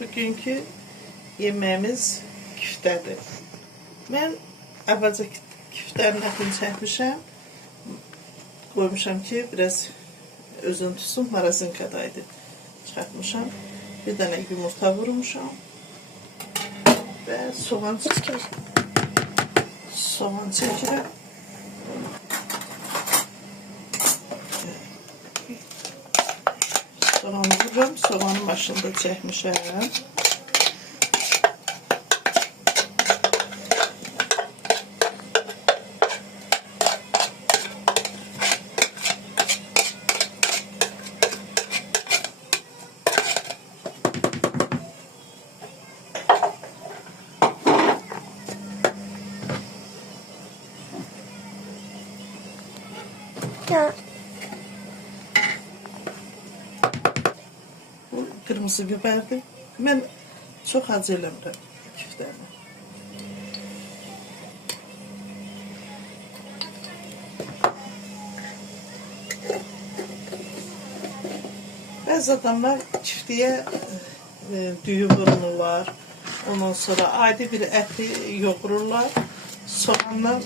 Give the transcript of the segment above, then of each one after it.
Bugünkü yeməyimiz küftədir. Mən əvvəlcə küftənin ətini çəkmişəm. Qoymuşam ki, biraz özünü tutsun, marazinkadaydı. Çıxartmışam. Bir dənə yumurta vurmuşam. Və soğan çəkirəm. Soğanı vururam. Soğanın başını da çəkmişəm. Bu kırmızı biberdir. Mən çox acı eləmirəm küftəni. Bəzi adamlar küftəyə düyü vururlar. Ondan sonra adi bir əti yoğururlar. Soğanla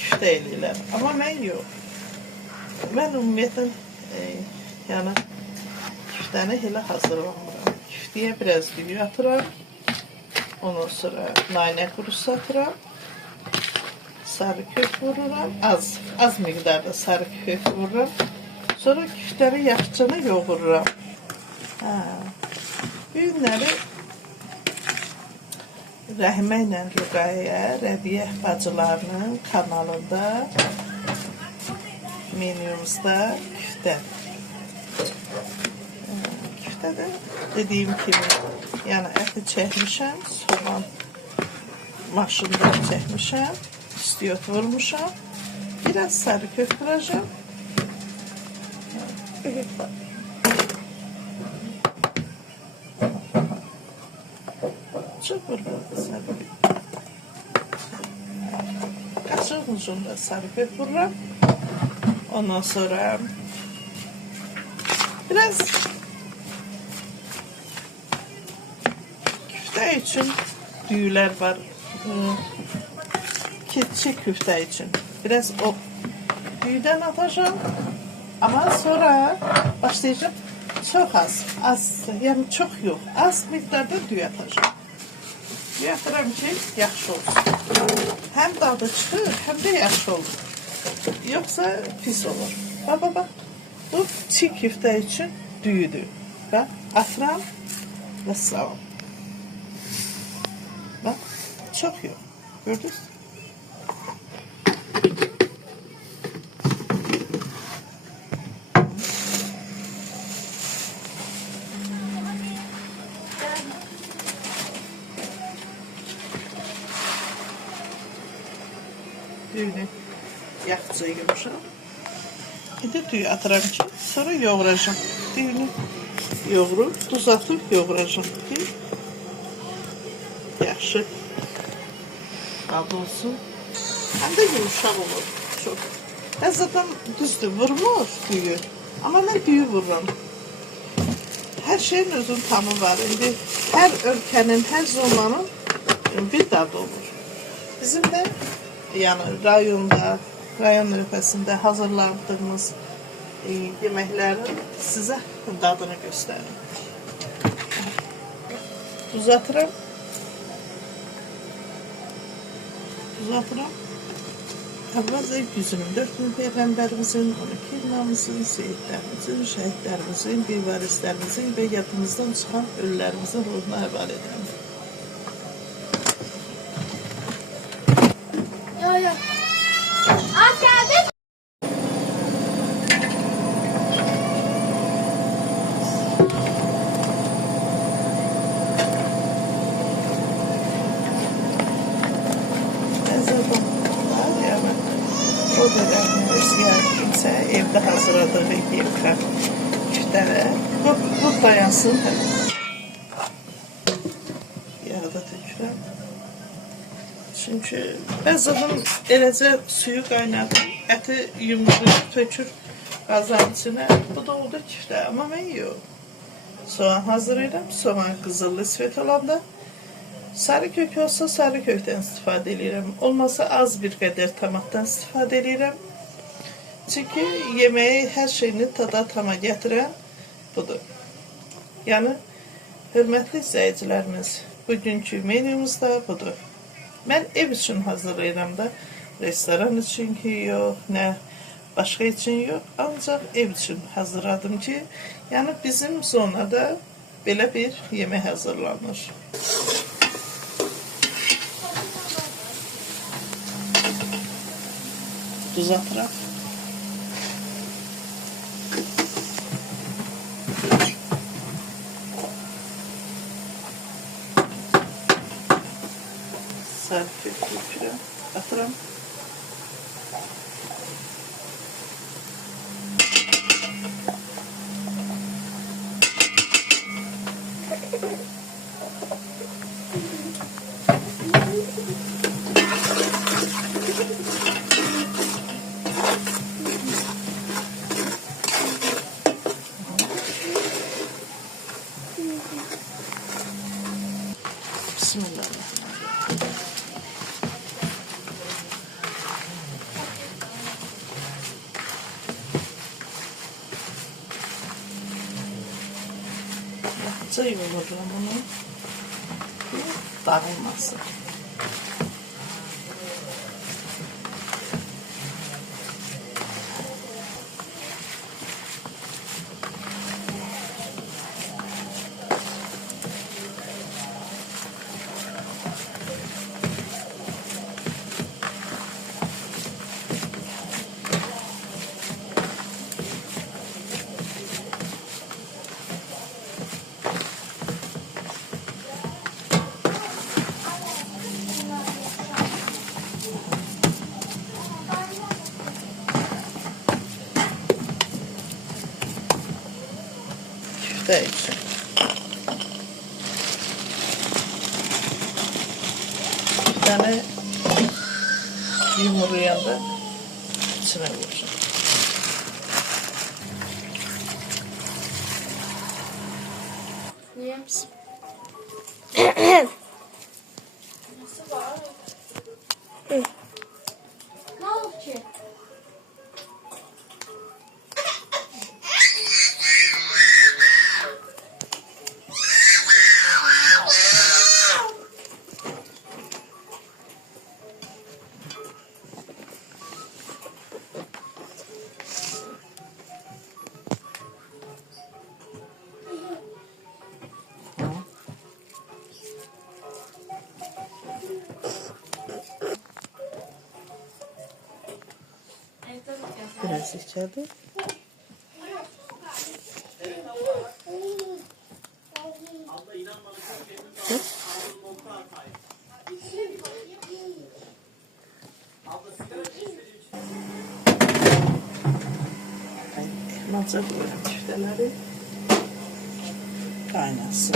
küftə eləyirlər. Amma mən yox. Mən ümumiyyətlə yəni küftəni elə hazırlamıram. Küftəyə biraz düyü atıram. Ondan sonra nane qurusu atıram. Sarı kök vururam. Az miqdarda sarı kök vururam. Sonra küftəni yaxşıca yoğururam. Bu günləri Rəhimə ilə Rüqayyə, Rəbiyə bacılarının kanalında menümüzdə küftə. Küftədə dediyim kimi, yəni əti çəkmişəm, soğan maşında çəkmişəm, istiyot vurmuşam, biraz sarı kök vuracam. Çok vurmadı sarı kök. Kaşığın ucunda sarı kök vururam. Ondan sonra biraz küfte için düğüler var. Keçi küfte için. Biraz o düğüden atacağım. Ama sonra başlayacağım. Çok az, yani çok yok. Az miktarda düğü atacağım. Düğü atıram ki yaxşı olsun. Hem dadı çıxır, hem de yaxşı olur. Yoksa pis olur. Bak. Bu çiğ küfte için düğüdür. Bak, atıram ve salam. Bak, çok yok. Gördünüz? Düğünü yaxşıca yumuşam. İndi düyü atıram ki, sonra yoğuracağım. Düyünü yoğurup, tuz atıp yoğuracağım ki, yaxşı dad olsun. Hem de yumuşaq olur çok. Zaten düzdür, vurmur düyü. Ama ben düyü vururam. Her şeyin özün tamı var. İndi her ölkənin, her zonanın bir dadı olur. Bizim de yani rayon nöbəsində hazırladığımız yeməklərin sizə dadını göstərim. Tuz atıram. Əvvəlcə 124 min Peyğəmbərimizin, 12 imamımızın, seyidlərimizin, şəhidlərimizin, bivarislərimizin və yadımızdan çıxan ölülərimizin ruhuna həval edirəm. O dönemde ziyaretimse evde hazırladığı yemekler küftələr. Bu dayansın. Yağda tökürəm. Çünkü bəzən eləcə suyu qaynadır, əti yumruq tökür qazanın içine. Bu da oldu küftə, amma mən yox. soğan hazırlayıram. Soğan qızıllı svet olanda. Sarı kök olsa sarı kökdən istifadə edirəm. Olmasa az bir qədər tomatdan istifadə edirəm. Çünki yeməyi, hər şeyini tada tama gətirən budur. Yəni, hörmətli izləyicilərimiz, bugünkü menümüz də budur. Mən ev üçün hazırlayıram da, restoran üçün ki, yox, nə başqa üçün yox, ancaq ev üçün hazırladım ki, yəni bizim zonada belə bir yemək hazırlanır. Duz atıram. Sarı köpüğü atıram. Bismillahirrahmanirrahim. Yaxşıca yoğururam bunu. Dağılmasın. Küfte için. Bir tane yumruğu da içine vuracağım. Niye misin? Nasıl var? Ne oldu ki? Biraz içeride. Malca koyuyorum küfteleri. Kaynasın.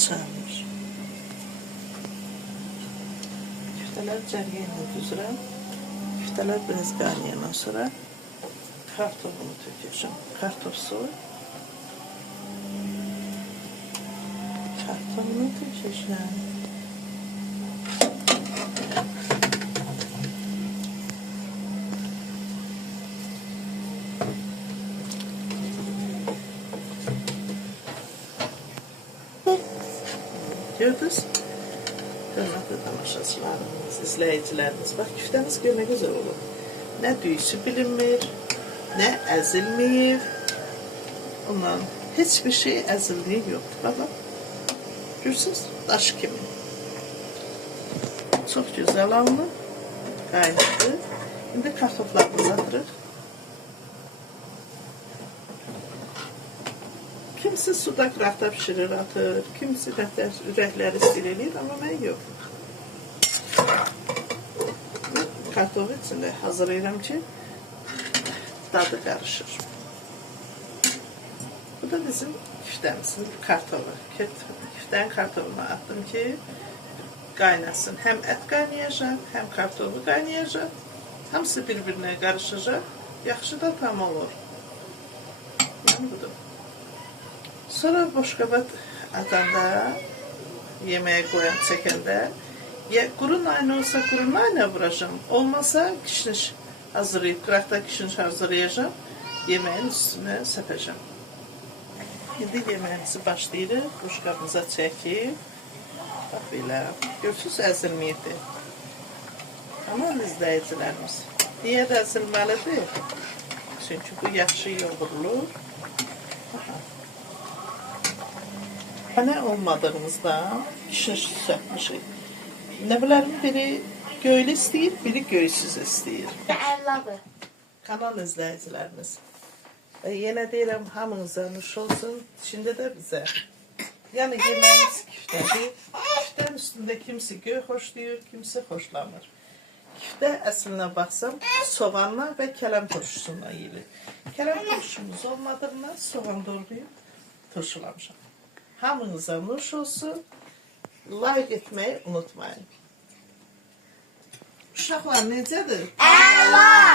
Çağırmış. Küfteler cərgəylə düzürəm. Küfteler biraz qaynayandan sonra kartofunu tökəcəm. Kartof soy. Kartofunu tökəcəm. Gördünüz? Hörmətli tamaşaçılarımız, izləyicilərimiz. Bax, küftəmiz görmək güzel olur. Nə düyüsü bilinmir, nə əzilməyib. Ondan heç bir şey əzildiyi yoxdur. Bax, görürsünüz, daş kimi. Çox gözəl alınıb, qaynadı. İndi kartoflarımızı atırıq. Kimisi suda qıraqda pişirir, atır. Kimisi ürəkləri istir eləyir, amma mən yox. Kartofu içində hazırlayıram ki, dadı qarışır. Bu da bizim küftəmizin kartofu. Küftənin kartofunu attım ki, qaynasın. Həm ət qaynayacaq, həm kartofu qaynayacaq. Hamısı bir-birinə qarışacaq. Yaxşı da tam olur. Yəni budur. Sonra boşqaba atanda, yeməyə qoyan çəkəndə, ya quru nane olsa quru nane vuracağım. Olmasa kişniş hazırlayıb, qıraqda kişniş hazırlayacağım. Yeməyin üstünə səpəcəm. İndi yeməyimizi başlayırıq. Boşqabımıza çəkib. Bax belə. Görürsünüz, əzilməyibdir. Aman izləyicilərimiz. Niyə də əzilməlidir? Çünki bu yaxşı yoğurulur. Nə olmadığımızda kişniş səpmişik. Nəvələrin biri göylü istəyir, biri göysüz istəyir. Əladır. Kanal izləyicilərimiz. Yenə deyirəm, hamınıza nuş olsun, içində də bizə. Yəni, yeməyimiz küftədir. Küftənin üstündə kimisi göy xoşlayır, kimisi xoşlamır. Küftə əslinə baxsam, soğanla və kələm turşusundan yeyilir. Kələm turşumuz olmadığından soğan doğrayıb turşulamışam. Hamınıza nuş olsun, like etməyi unutmayın. Uşaqlar necədir? Əla!